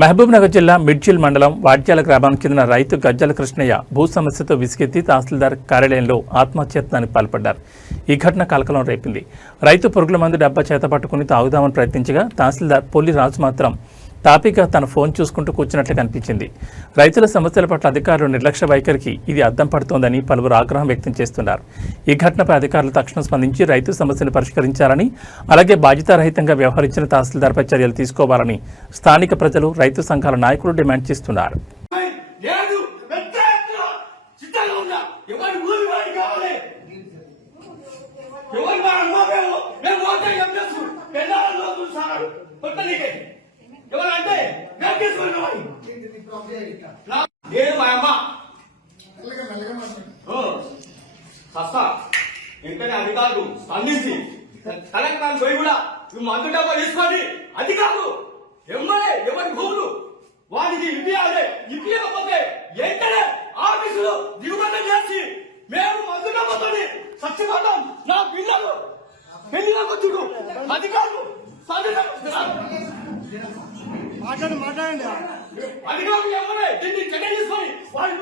మహబూబ్ నగర్ జిల్లా మిడ్జిల్ మండలం వాడ్యాల గ్రామానికి చెందిన రైతు గజ్జల కృష్ణయ్య భూ సమస్యతో విసిగెత్తి తహసీల్దార్ కార్యాలయంలో ఆత్మహత్యత్నానికి పాల్పడ్డారు. ఈ ఘటన కలకలం రేపింది. రైతు పురుగుల మందు డబ్బా చేతపట్టుకుని తాగుదామని ప్రయత్నించగా తహసీల్దార్ పొల్లి రాజు మాత్రం తాపీగా తన ఫోన్ చూసుకుంటూ కూర్చున్నట్లు కనిపించింది. రైతుల సమస్యల పట్ల అధికారులు నిర్లక్ష్య వైఖరికి ఇది అద్దం పడుతోందని పలువురు ఆగ్రహం వ్యక్తం చేస్తున్నారు. ఈ ఘటనపై అధికారులు తక్షణం స్పందించి రైతు సమస్యను పరిష్కరించాలని, అలాగే బాధ్యతారహితంగా వ్యవహరించిన తహసీల్దార్పై చర్యలు తీసుకోవాలని స్థానిక ప్రజలు, రైతు సంఘాల నాయకులు డిమాండ్ చేస్తున్నారు. అధికారులు స్పందించి కలెక్టర్ పోయి కూడా మందు డబ్బా తీసుకోండి. అధికారులు ఎమ్మెల్యే ఎవరి భూములు వారికి ఇప్పించకపోతే వెంటనే ఆఫీసులో దిగుబడి చేసి మేము మందు డబ్బాతో చచ్చిపోతాం. నా పిల్లలు పెళ్లిలోకి చూడు అధికారులు మాట్లాడండి. అధికారులు ఎవరే దీన్ని చర్య తీసుకొని వాళ్ళు